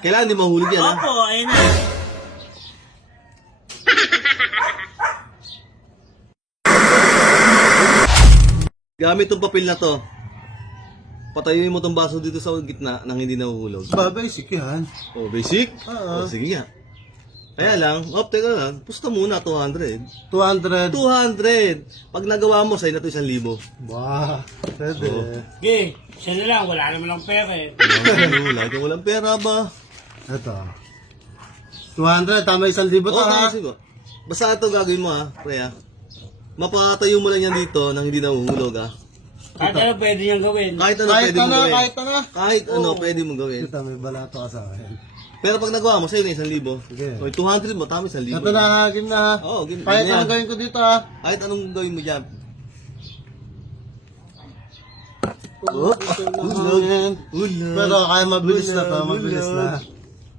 Kailangan di mahulog yan, ha? Opo, ayun na. Gamit tong papel na to. Patayuin mo tong baso dito sa gitna nang hindi nahuhulog. Basic yan. Oh, basic? Oo. Oh, sige nga. Kaya lang, teka lang, pusta muna, 200. 200. 200! Pag nagawa mo, sa'yo na to 1,000. Wow. Pwede. Okay, siya na lang, wala naman ang pera eh. Lagi kang walang pera ba? Ito. 200. Tama 1,000 to Oo, ha. sige. Basta ito gagawin mo, ha, pre, ha. Mapatayo mo lang yan dito nang hindi nahuhulog, ha. Kahit ano pwede niyang gawin. Kahit ano Kahit pwede mo ano, gawin. kahit ano. Kahit ano pwede mo gawin. Ito, may balato ka sa akin. Pero pag nagawa mo, sa'yo na 1,000. Sige. Okay, 200 mo, tama 1,000. Ito na, game na ha. Oo, game Kahit na yan. anong gawin ko dito ha. Kahit anong gawin mo dyan. Oh, Hulog. Pero kaya mabilis na to, mabilis na.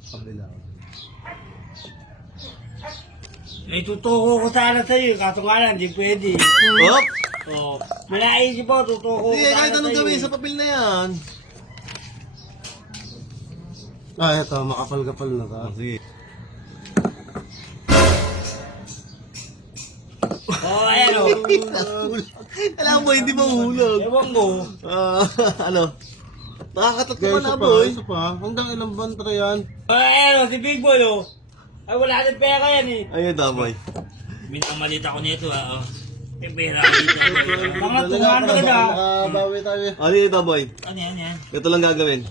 Kabila. May tutuko ko sana sa'yo, kaso nga lang, di pwede. Hop! Oh, malaisip po, tutuko ko Sige, sana kahit anong sa'yo. gawin sa papel na yan. Ah, ito, makapal-kapal na to. Sige. Oh, ayan o. Alam mo, hindi mahulog. Ewan ko. Ano? Nakakatat ka Okay, pa isa na, pa, boy. isa pa. Hanggang ilang bantra yan. Oh, ayan o, si Big Boy o. Ay, wala rin pera yan eh. Ayun na, boy. Minamalit ako nito ah. May pera ako dito. Mga 200 na. Nakabawi tayo. Ano ito, boy? Ano yan? Ito lang gagawin.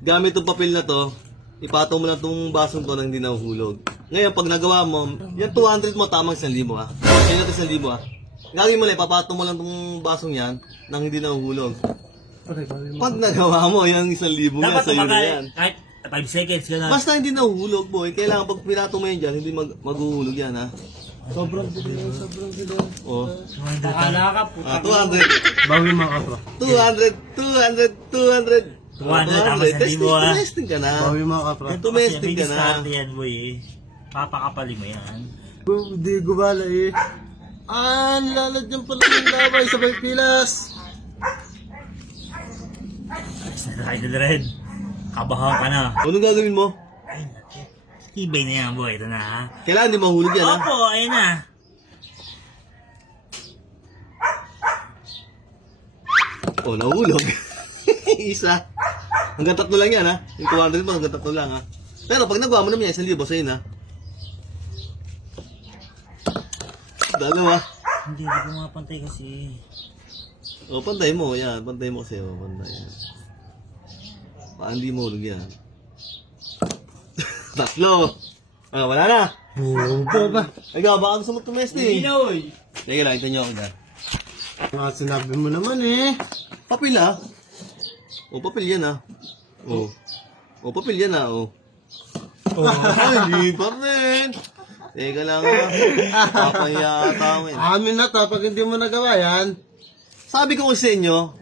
Gamit itong papel na to, ipatong mo lang itong basong to nang hindi nahuhulog. Ngayon, pag nagawa mo, yan 200 mo, tamang 1,000, ha? Kaya natin 1,000, ha? Gagawin mo lang, ipapatong mo lang itong basong yan nang hindi nahuhulog. Pag nagawa mo, yan 1,000 na, Dapat sa'yo na yan. kahit 5 seconds ka na. Basta hindi nahuhulog, boy. Kailangan pag pinatong mo yan dyan, hindi maghuhulog yan, ha? Sobrang bilis, sobrang bilis. Oh. Akala ka, puta. 200. Bawi mga kapro. 200. 200, tama sa libo, ha? Testing ka na. Bawi mga kapro. Domestic ka na. Diskarte yan, boy eh. Papakapali mo yan. Hindi gumala eh. Ah, nilalagyan pala ng laway sabay pilas. Ayos na tayo na rin. Kabahan ka na. Anong gagawin mo? Ay, natin. Tibay na yan, boy. Ito na, ha? Kailangan di mahulog yan, ha? Opo, ayun na. Oh, nahulog. Isa. Hanggang 3 lang yan, ha? Yung 200 mo, hanggang 3 lang, ha? Pero pag nagawa mo naman yan, 1,000 sa'yo na. Dalawa. Hindi ko mapantay kasi. O, pantay mo, yan. Pantay mo kasi, o. Pantay yan. Hindi mo hulog yan. 3. Ah, wala na. Bubo ba? Ikaw, baka gusto mo tumesting. Hindi na, boy. Sige lang, ito nyo ako dyan. Mga sinabi mo naman eh. Papel, ha? O, papel yan, ha? O. O, papel yan, ha? O. Ay, hindi pa rin. Teka lang, ha? Papaya ata ako, eh. Amin na to, pag hindi mo nagawa yan, Sabi ko sa inyo,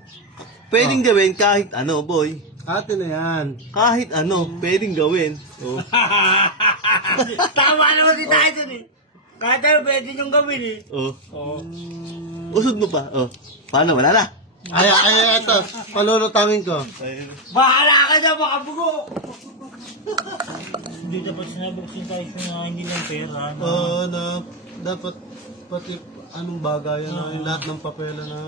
pwedeng gawin kahit ano, boy. atin na yan. Kahit ano, pwedeng gawin. O. Tama naman si Tyson eh. Kahit ano pwede niyong gawin eh. O. Oo. Usod mo pa. O. Paano? Wala na. Ay, ito. Palulutangin ko. Bahala ka na, makabugo! Hindi dapat sinabog si Tyson na hindi lang pera. Oo, na dapat pati anong bagayan na yung lahat ng papela na